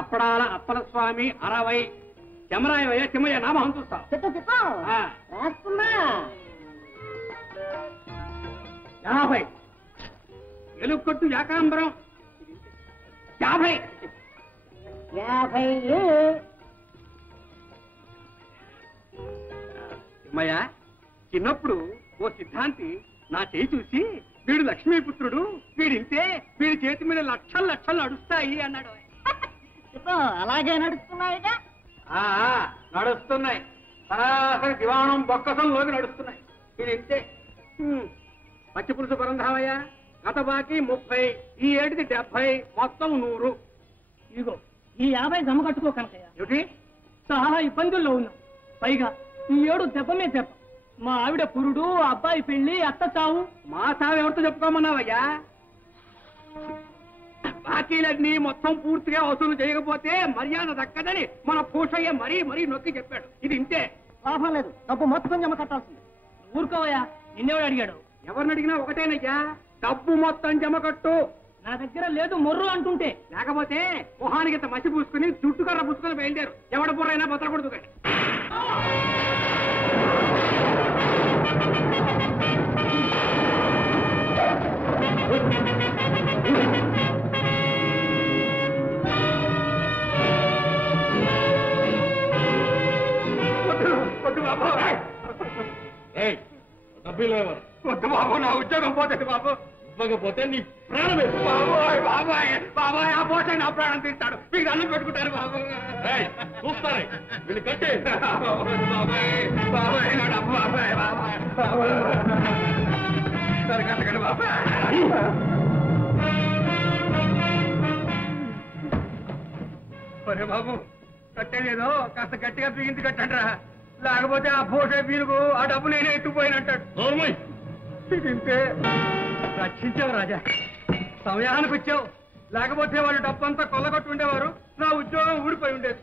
అప్పడాల అప్పల స్వామి 60 చెమరాయ చెమ్మయ్య నామం చూస్తా 50 ఎలుకొట్టు యాకాంబరం 50 చెమ్మయ్య చిన్నప్పుడు ఓ సిద్ధాంతి నా చేయి చూసి వీడు లక్ష్మీపుత్రుడు వీడింతే వీడి చేతి మీద లక్షలు లక్షలు నడుస్తాయి అన్నాడు. అలాగే నడుస్తున్నాయిగా నడుస్తున్నాయి సరాసరి దివాణం బొక్కసంలోకి నడుస్తున్నాయి. వీడింతే పచ్చి పులుసు పరంధామయ్య గత బాకీ 30 ఈ ఏటిది 70 మొత్తం 100. ఇదిగో ఈ 50 జమ కట్టుకో కనకయ్య. ఏమిటి చాలా ఇబ్బందుల్లో ఉన్నాం. పైగా ఈ ఏడు దెబ్బ మీద దెబ్బ. మా ఆవిడ పురుడు, అబ్బాయి పెళ్లి, అత్త చావు. మా చావు ఎవరితో చెప్పుకోమన్నావయ్యా? బాకీలన్నీ మొత్తం పూర్తిగా వసూలు చేయకపోతే మర్యాద దక్కదని మన పూషయ్య మరీ మరీ నొక్కి చెప్పాడు. ఇది ఇంతే, లాభం లేదు. డబ్బు మొత్తం జమ కట్టాల్సింది. ఊరుకోవయ్యా, నిన్నెవడు అడిగాడు? ఎవరిని అడిగినా ఒకటేనయ్యా, డబ్బు మొత్తం జమ కట్టు. నా దగ్గర లేదు మొర్రు అంటుంటే. లేకపోతే మొహానికి ఇంత మసి పూసుకుని చుట్టుకర్ర పుచ్చుకొని బయలుదేరు. ఎవడ బుర్రైనా బతకూడదు కానీ. వద్దు బాబు, నా ఉద్యోగం పోతుంది బాబు. ఇవ్వకపోతే నీ ప్రాణం బాబాయ్ బాబాయ్ బాబాయ్ ఆ పోతే నా ప్రాణం తీస్తాడు. మీకు అన్నం పెట్టుకుంటారు బాబు. చూస్తారే వీళ్ళు కట్టే బాబాయ్ బాబాయ్ నా డబ్బు బాబాయ్ బాబాయ్ సరే కట్టకండి బాబాయ్. ఒరే బాబు, కట్టేదేదో కాస్త గట్టిగా బిగించి కట్టండి రా, లేకపోతే ఆ పోసే పీనుకు ఆ డబ్బు నేనే ఎత్తుకుపోయినంటాడు. ఇంతే. రక్షించావు రాజా, సమయానికి వచ్చావు. లేకపోతే వాళ్ళు డబ్బంతా కొల్లగొట్టు ఉండేవారు, నా ఉద్యోగం ఊడిపోయి ఉండేది.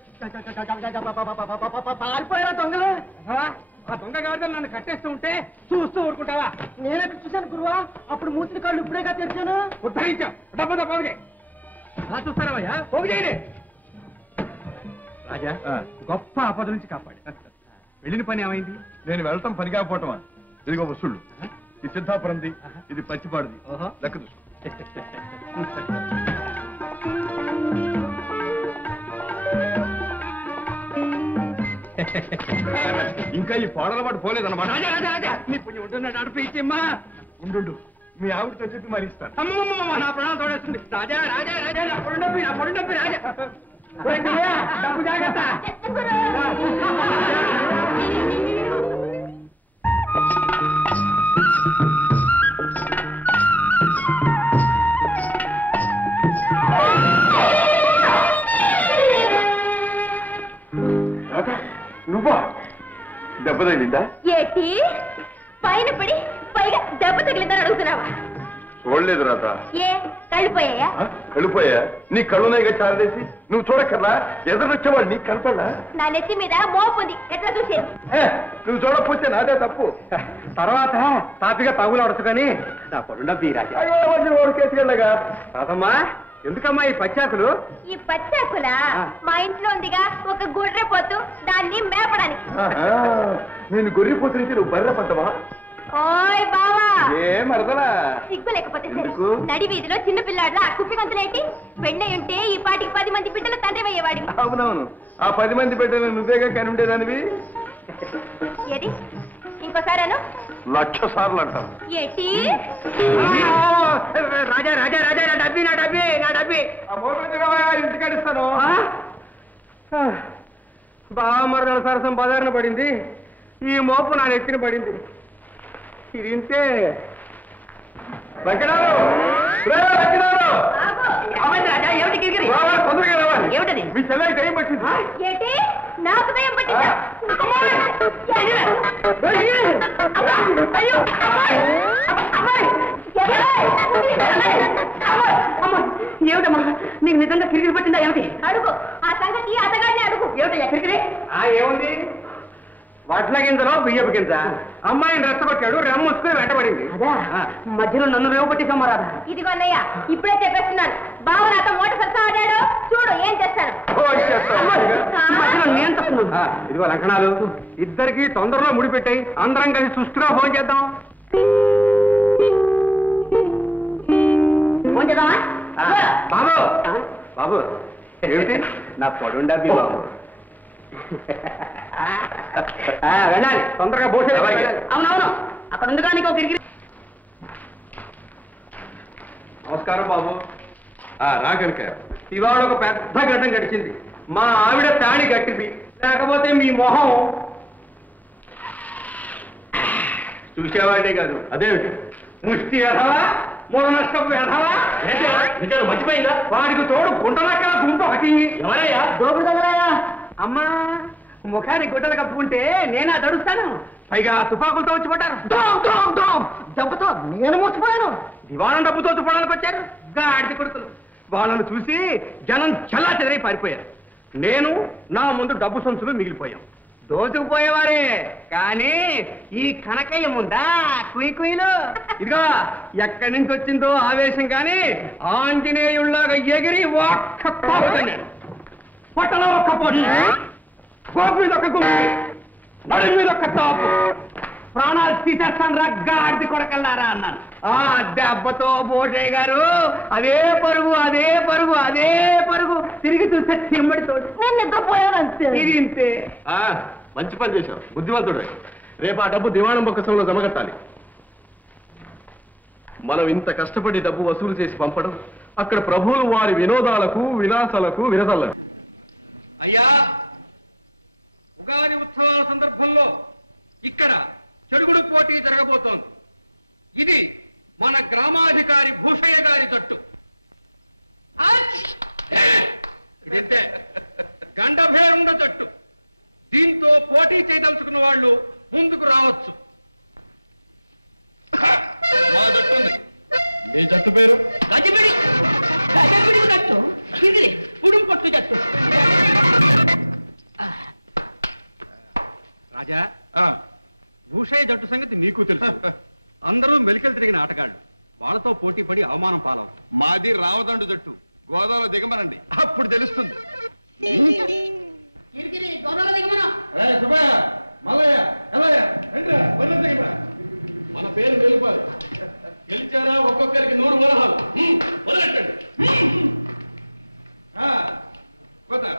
పారిపోయారా దొంగలు? ఆ దొంగ గాడిదలు నన్ను కట్టేస్తూ ఉంటే చూస్తూ ఊరుకుంటావా? నేనెక్కడ చూశాను గురువా? అప్పుడు మూసిన కాళ్ళు ఇప్పుడేగా తెరిచాను. ఉద్ధరించావు, డబ్బంతా పోగు చేయి. అలా చూస్తారావయ్యా, పోగు చేయండి. రాజా, గొప్ప ఆపద నుంచి కాపాడు. వెళ్ళిన పని ఏమైంది? నేను వెళ్ళటం పని కాకపోవటమా? ఇదిగో వసూళ్ళు, ఇది సిద్ధాపురంది, ఇది పచ్చిపాడుది. లెక్క చూసుకో. ఇంకా ఈ పాడలవాడు పోలేదన్నమాట. నీ పుణ్యం ఉంటున్నా నడిపించమ్మా. ఉండు, మీ ఆవిడతో చెప్పి మరి ఇస్తాను. అమ్మమ్మ, నా ప్రాణం తోడేస్తుంది. రాజా రాజా రాజా, నా పొడి డబ్బి రాజా. డబ్బు జాగ్రత్త. నువ్వా? దెబ్బ తగిలిందా? ఏటి పైన పడి పైగా దెబ్బ తగిలిందని అడుగుతున్నావా? చూడలేదు రాత. ఏ కళ్ళిపోయాయా? కళ్ళిపోయా? నీ కళ్ళున్నాయిగా చారదేసి. నువ్వు చూడక్కర్లా? ఎదురొచ్చేవాడు నీకు కనపడలా? నా నెత్తి మీద మోపుంది, ఎట్లా చూసేది? నువ్వు చూడకపోతే నాదే తప్పు. తర్వాత తాపిగా తగులడచ్చు కానీ నా పొడి డబ్బి రాజా. వాడు కేసుకెళ్ళగా. రాదమ్మా, ఎందుకమ్మా ఈ పచ్చాకులు? ఈ పచ్చాకులా? మా ఇంట్లో ఉందిగా ఒక గొర్రె పోతు, దాన్ని మేపడానికి. నేను గొర్రెపోతు నుంచి నువ్వు బర్రె పంటవా? ఓయ్ బావా, ఏ మరదలా సిగ్గు లేకపోతే నడి వీధిలో చిన్న పిల్లాడ్లా కుప్పి గంతులేంటి? పెళ్ళై ఉంటే ఈ పాటికి 10 మంది బిడ్డలు తండ్రి అయ్యేవాడి. అవునవును, ఆ 10 మంది బిడ్డలు నువ్వేగా కని ఉండేదానివి. ఏది ఇంకోసారాను? 1,00,000 సార్లు అంటాను. ఏటి? రాజా రాజా రాజా, నా డబ్బి నా డబ్బి నా డబ్బి. ఇంటికడిస్తాను. బావ మరదల సరసం బజారున పడింది, ఈ మోపు నా నెత్తిన పడింది. ఇది ఇంతే. ఏమిటది? మీ చెల్లెకి దయ్యం పట్టింది. ఏటి? నాకు దయ్యం పట్టిందా? ఏమిటమ్మా నీకు నిజంగా కిరికిరి పట్టిందా ఏమిటి? అడుగు ఆ సంగతి అతగాడిని అడుగు. ఏమిటయ్యా కిరికిరి? ఏముంది, వడ్ల గింజలో బియ్యపు గింజ. అమ్మాయిని రెచ్చగొట్టాడు, రెమ్మొచ్చుకుని వెంటబడింది. అదా మధ్యలో నన్ను రేవపట్టేసమ్మా రాదా? ఇదిగో అన్నయ్య, ఇప్పుడే చెప్పేస్తున్నాను. బావ నాతో మోటార్ సత్తా ఆడాడు, చూడు ఏం చేస్తాను. మధ్యలో నేను తప్పున్నాను. ఇదిగో లంకణాలు, ఇద్దరికి తొందరలో ముడిపెట్టాయి. అందరం కలిసి సుష్టిగా ఫోన్ చేద్దాం. ఫోన్ చేద్దామా? బాబు బాబు, ఏమిటి నా పొడుండా బాబు? వెళ్ళాలి తొందరగా భోజనం వెళ్ళాలి. అవునవును, అక్కడ ఉంది కానీ కిరికిరి. నమస్కారం బాబు. రా కనుక. ఇవాళ ఒక పెద్ద ఘటన గడిచింది. మా ఆవిడ తాళి కట్టింది, లేకపోతే మీ మొహం చూసేవాడే కాదు. అదేమిటి? ముష్టి ఎదవా, మూల నష్టపు ఎదవా, మర్చిపోయిందా? వాడికి తోడు గుంటలక్కడ గుంపు ఒకటి. ఎవరయ్యా? దోపుడు తగలాయా? అమ్మా, ముఖానికి గుడ్డలు కప్పుకుంటే నేనా తడుస్తాను, పైగా తుపాకులతో వచ్చి పడ్డారు. దెబ్బతో నేను మూసిపోయాను. దివాణం డబ్బుతో తుపడానికి వచ్చారు గాడిద కొడుకులు. వాళ్ళను చూసి జనం చల్లా చెదరై పారిపోయారు. నేను నా ముందు డబ్బు సంచులు మిగిలిపోయాం. దోచుకుపోయేవారే కానీ ఈ కనకయ్య ముందా కుయ్యలు. ఇదిగో ఎక్కడి నుంచి వచ్చిందో ఆవేశం కానీ ఆంజనేయుల్లాగా ఎగిరి ఒక్క పోతున్నాను. పొట్టలో ఒక్క పొట్టు, గోపు మీద ఒక్క గుంపు, నడు మీద ఒక్క తాపు, ప్రాణాలు తీసేస్తాను రా గాడిది కొడకల్లారా అన్నాను. ఆ దెబ్బతో భూషయ్య గారు అదే పరుగు అదే పరుగు అదే పరుగు, తిరిగి చూస్తే చిమ్మడితోడు. నేను నిద్రపోయాను అంతే. ఇది ఇంతే. మంచి పని చేశావు, బుద్ధివంతుడు. రేపు ఆ డబ్బు దివాణం బొక్కసంలో జమగట్టాలి. మనం ఇంత కష్టపడి డబ్బు వసూలు చేసి పంపడం అక్కడ ప్రభువులు వారి వినోదాలకు విలాసాలకు విరదల్లారు. అయ్యా, ఉగాది ఉత్సవాల సందర్భంలో ఇక్కడ చెడుగుడు పోటీ జరగబోతోంది. ఇది మన గ్రామాధికారి భూషయ్య గారి తట్టు. ఇదంతే గండభేరుండ తట్టు. దీంతో పోటీ చేయదలుచుకున్న వాళ్ళు ముందుకు రావచ్చు. మా జట్టు ఉంది. మీ జట్టు పేరు? గజబిడి. గజబిడి జట్టు ఇది ఉడుం పట్టు జట్టు. రాజా, భూషయ్య జట్టు సంగతి నీకు తెలుసు. అందరూ మెలికలు తిరిగిన ఆటగాళ్ళు. వాళ్ళతో పోటీ పడి అవమానం పాలవుతాం. మాది రామదండు జట్టు. గోదావరిలో దిగమనండి, అప్పుడు తెలుస్తుంది. సుబ్బయ్య, మల్లయ్య, ఎల్లయ్య, మన పేరు వెలుపాలి. గెలిచారా ఒక్కొక్కరికి 100 వరహాలు. వదలెట్టండి. పోతా.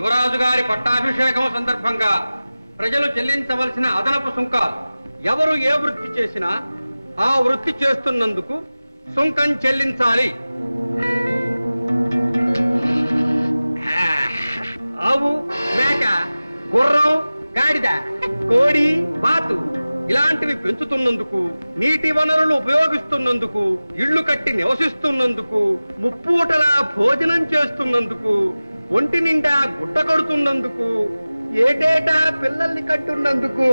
యువరాజు గారి పట్టాభిషేకం సందర్భంగా ప్రజలు చెల్లించవలసిన అదనపు సుంకాలు ఎవరు ఏ వృత్తి చేసినా ఆ వృత్తి చేస్తున్నందుకు సుంకం చెల్లించాలి. ఆవు, మేక, గుర్రం, గాడిద, కోడి, బాతు ఇలాంటివి పెంచుతున్నందుకు, నీటి వనరులు ఉపయోగిస్తున్నందుకు, ఇళ్లు కట్టి నివసిస్తున్నందుకు, ముప్పూటలా భోజనం చేస్తున్నందుకు, ఒంటి నిండా గుడ్డ కడుతున్నందుకు, ఏటేటా పిల్లల్ని కట్టున్నందుకు,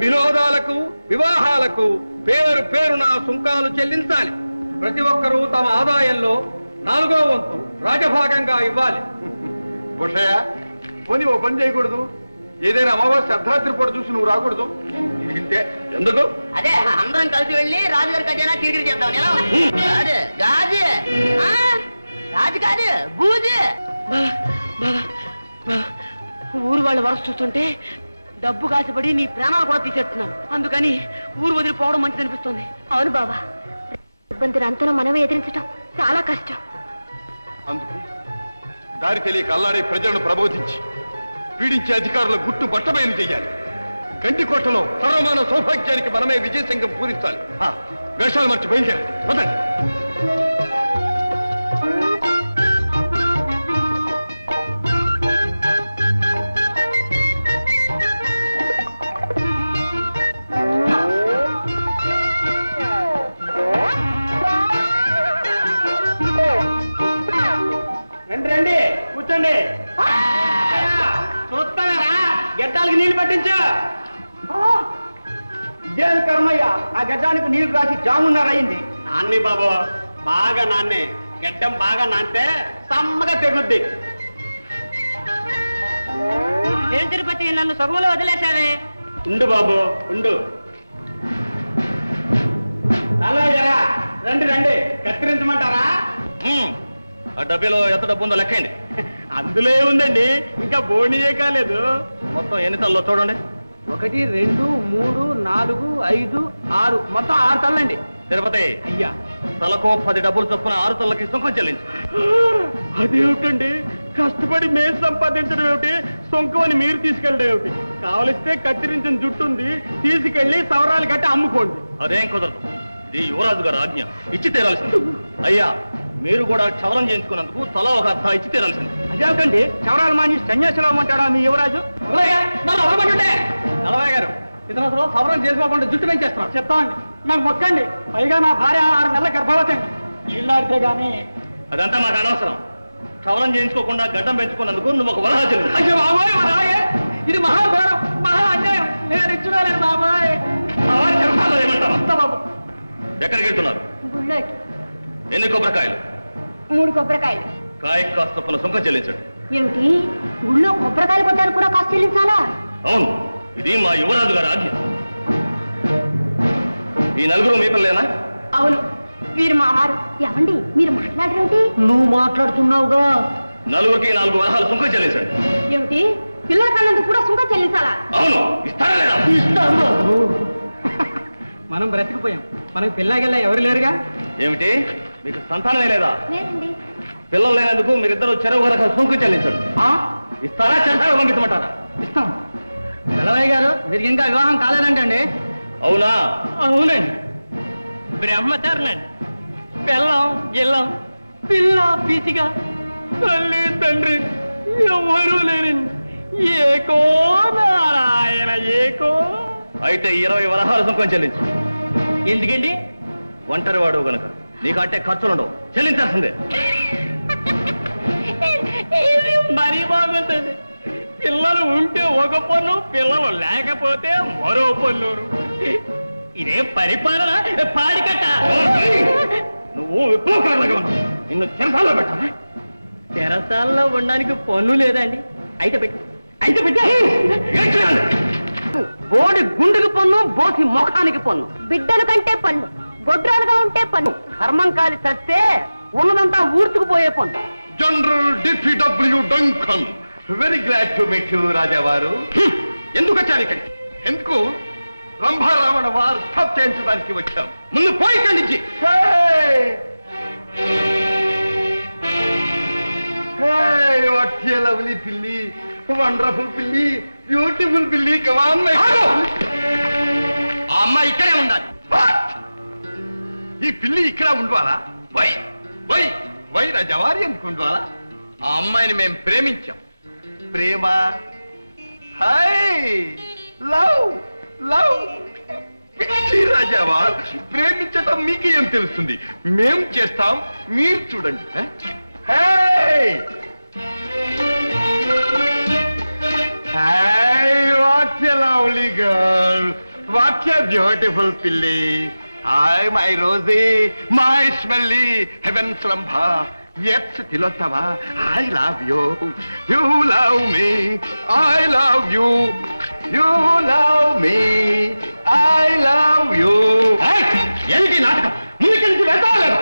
వినోదాలకు, వివాహాలకు పేరు పేరున సుంకాలు చెల్లించాలి. ప్రతి ఒక్కరూ తమ ఆదాయంలో 4వ వంతు రాజభాగంగా ఇవ్వాలి. బుషయ్య, పోనీ ఓ పని చేయకూడదు? ఏదైనా అమావాస్య అర్ధరాత్రి పూట చూసి నువ్వు రాకూడదు? ఇంతే. ఎందుకు? అదే అందరం కలిసి వెళ్ళి రాజుగారి ఖజానా కిరికిరి చేద్దాం. గాజు రాజు కాదు, బూజు. ఊరు వాళ్ళు వరస చూస్తుంటే డబ్బు కాసిపడి నీ ప్రాణాలు కూడా తీసేస్తున్నాం. అందుకని ఊరు వదిలిపోవడం మంచిది అనిపిస్తుంది. అవును బాబా, ఇబ్బందిని అంతలో మనమే ఎదిరించడం చాలా కష్టం. అందుకు దారి తెలియక అల్లాడే ప్రజలను ప్రబోధించి పీడించే అధికారుల గుట్టు బట్టబయలు చెయ్యాలి. గండికోటలో సర్వమాన సౌభాగ్యానికి మనమే విజయసంగం పూరించాలి. వేషాలు మర్చి బయలుదేరాలి. వదండి. రండి, కూర్చోండి. చూస్తారా? గడ్డాలకి నీళ్లు పట్టించు. ఇదేం కర్మయ్య, ఆ గడ్డానికి నీళ్లు రాసి జామున్నర అయింది. నాన్ని బాబు, బాగా నాన్నే. గడ్డం బాగా నానితే సమ్మగా తెగుద్ది. ఏం తిరుపతి, నన్ను సగులో వదిలేశావే. ఉండు బాబు, ఉండు. అలాగేరా, రండి రండి, కత్తిరించమంటారా? ఆ డబ్బీలో ఎంత డబ్బు ఉందో లెక్కండి. అందులో ఏముందండి, ఇంకా బోనియే కాలేదు. మొత్తం ఎన్ని తల్లో చూడండి. 1, 2, 3, 4, 5, 6 మొత్తం 6 తల్లండి. తిరుపతి, అయ్యా, తలకో 10 డబ్బులు చొప్పున 6 తల్లకి సుంకం చెల్లించు. అదేమిటండి, కష్టపడి మేము సంపాదించడం ఏమిటి, సొంకం అని మీరు తీసుకెళ్ళడం ఏమిటి? కావలిస్తే కత్తిరించిన జుట్టుంది తీసుకెళ్లి సవరాలు కట్టి అమ్ముకోండి. అదేం కుదరదు. ఇది యువరాజు గారు ఆజ్ఞ, ఇచ్చి తీరాల్సింది. అయ్యా, మీరు కూడా క్షవరం చేయించుకున్నందుకు తల ఒక అర్థ ఇచ్చి తీరాల్సింది. అదేమిటండి, చవరాలు మాని సన్యాసులు అమ్మంటాడా మీ యువరాజు? నలభై గారు, ఇతను సవరం చేసుకోకుండా జుట్టు పెంచేస్తున్నాం. చెప్తామండి, నాకు మొక్కండి. పైగా నా భార్య 6 నెలల గర్భవతి అండి. ఇల్లాడితే గానీ అదంతా మాకు అనవసరం. క్షవరం చేయించుకోకుండా గడ్డం పెంచుకున్నందుకు నువ్వు ఒక వరహ చెల్లి. అయ్యో బాబాయ్, ఇది మహాఘోరం, మహా అన్యాయం. నేను ఇచ్చుకోలేను బాబాయ్. ఏమంటారు? ఎక్కడికి వెళ్తున్నారు? గుళ్ళోకి ఎన్ని కొబ్బరికాయలు? 3 కొబ్బరికాయలు. కాయ కాస్త చొప్పున సుంకం చెల్లించండి. ఏమిటి, గుళ్ళో కొబ్బరికాయలు కొట్టారు కూడా కాస్త చెల్లించాలా? అవును, ఇది మా యువరాజు గారి ఆజ్ఞ. ఈ 4 మీ పిల్లలేనా? అవును. వీరు మా వారు. ఏమండి మీరు మాట్లాడరేంటి? నువ్వు మాట్లాడుతున్నావుగా. నలుగురికి 4 వరహాలు సుంకం చెల్లించండి. ఏమిటి పిల్లల కన్నందుకు కూడా సుంకం చెల్లించాలా? అవును, ఇస్తారా లేదా? ఇస్తాను బాబు. మనం బ్రతికిపోయాం, మనకు పిల్లగల్లా ఎవరు లేరుగా. ఏమిటి మీకు సంతానమే లేదా? లేదండి. పిల్లలు లేనందుకు మీరిద్దరు చెరువు వరహాలు సుంకం చెల్లించండి. ఇస్తారా చెరసాగా పంపించమంటారా? ఇస్తాం. పిల్లవయ్య గారు మీరు ఇంకా వివాహం కాలేదంటండి? అవునా? అవునండి. బ్రహ్మచారులండి. పిల్లం గిల్లం పిల్ల పీచిగా తల్లి తండ్రి ఎవరూ లేరండి. ఏకో నారాయణ ఏకో. అయితే 20 వరహాలు సుంకం చెల్లించు. ఎందుకండి? ఒంటరి వాడు గనక నీకంటే ఖర్చులుండవు, చెల్లించాల్సిందే. ఇది మరీ బాగుంటుంది. పిల్లలు ఉంటే ఒక పన్ను, పిల్లలు లేకపోతే మరో పన్ను. ఇదే పరిపాలన పాడికట్ట. నువ్వు విప్లవకారులుగా ఉన్నావు. నిన్ను చెరసాల్లో పెట్టాలా? చెరసాల్లో ఉండడానికి పన్ను లేదండి. అయితే పెట్టు, అయితే పెట్టు. బోడి గుండెకి పన్ను, బోసి ముఖానికి పన్ను. బిడ్డల కంటే పన్ను, గొడ్రాలుగా ఉంటే పన్ను. కర్మం కాలి చస్తే ఉన్నదంతా ఊడ్చుకుపోయే పన్ను. జనరల్ డిఫిడబ్ల్యూ Duncan, very glad to meet you రాజావారు. ఎందుకు వచ్చాను ఇక్కడికి? ఎందుకు? రంభారావణ వారు స్టాప్ చేయించడానికి వచ్చాం. ముందు పోయి ఇక్కడి నుంచి. వాట్ ఏ లవ్లీ పిల్లి, వండర్ఫుల్ పిల్లి, బ్యూటిఫుల్ పిల్లి. Come on my. ఆ అమ్మాయి ఇక్కడే ఉండాలి. ఈ పిల్లి ఇక్కడ ఉండాలా? వై వై వై రాజావారి ఎందుకు ఉండాలా? ఆ అమ్మాయిని మేము ప్రేమించాం. ప్రేమ, హాయ్, లవ్ లవ్. పిచ్చి రాజావారు, ప్రేమించటం మీకు ఏం తెలుస్తుంది? మేం చేస్తాం, మీరు చూడండి. Hi hi, what a lovely girl, what a beautiful పిల్లి. Hi my Rosie, my smelly heavens Rambha. Yes, Tilotava, I love you. You love me. I love you. You love me. I love you. ఏంటి నాటకం? ముందుకెళ్ళి వెళ్తాలేదు.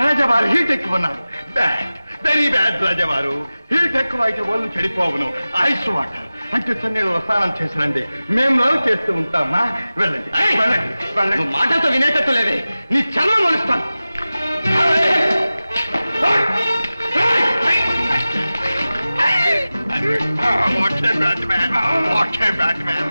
రాజావారు heat ఎక్కువ ఉన్నారు. Bad, very bad రాజావారు. Heat ఎక్కువ అయితే ఒళ్ళు చెడిపోవును. ఐస్ వాటర్ అంటే చన్నీళ్ళు స్నానం చేసినండి. మేము లవ్ చేస్తూ ఉంటామా? వెళ్ళండి వెళ్ళండి వెళ్ళండి. మాటతో వినేటట్టు లేదే, నీ చర్మం మొలుస్తాను. What a bad man! What a bad man!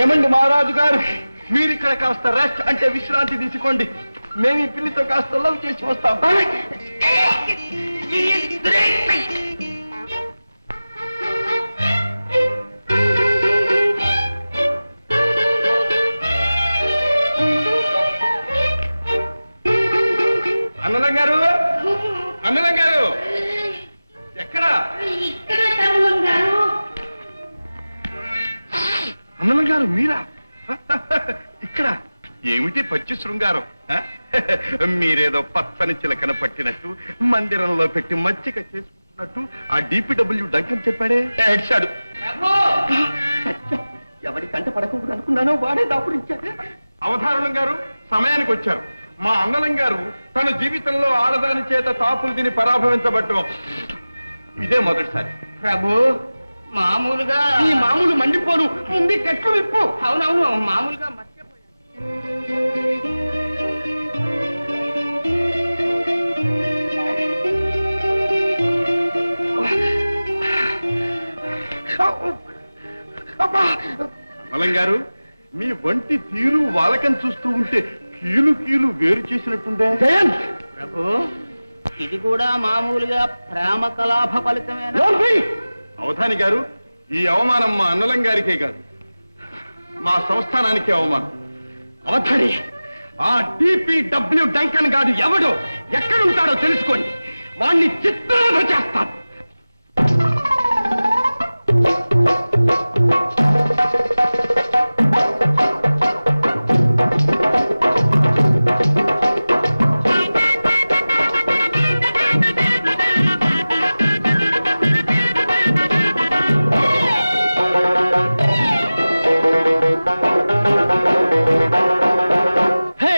ఏమండి మహారాజు గారు, మీరు ఇక్కడ కాస్త రెస్ట్ అంటే విశ్రాంతి తీసుకోండి. మేము ఈ పిల్లితో కాస్త లవ్ చేసి వస్తాం. అన్నలం గారు, అన్నలం గారు ఎక్కడ? అన్నలం గారు మీరా ఇక్కడ ఏమిటి పచ్చి శృంగారం మీరేదో పచ్చని చిలకన పట్టినట్టు మందిరంలో పెట్టి మచ్చిక చేసుకుంటున్నట్టు ఆ DPW డంకన్ చెప్పాడే ఏడ్చాడు. ఎవరి కంట పడకూడదు అనుకున్నానో వాడే దాపురించాడు. అవధారణం గారు సమయానికి వచ్చారు. మా అన్నలం గారు తన జీవితంలో ఆడదాని చేత తాపులు తిని పరాభవించబడ్డం ఇదే మొదటిసారి. ప్రభు మామూలుగా ఈ మామూలు మండిపోను ముందు కట్లు విప్పు. అవునవును మామూలుగా అన్నలం గారు మీ వంటి తీరు వాలకం చూస్తూ ఉంటే కీలు కీలు వేరు చేసినట్టుందే. ప్రభు ఇది కూడా మామూలుగా ప్రేమ కలాప ఫలితమేనా? అవధాని గారు ఈ అవమానం మా అన్నలం గారికే కాదు మా సంస్థానానికే అవమానం. అవధాని ఆ DPW డంకన్ గాడు ఎవడో ఎక్కడుంటాడో తెలుసుకోండి. వాణ్ణి చిత్రవధ చేస్తాను.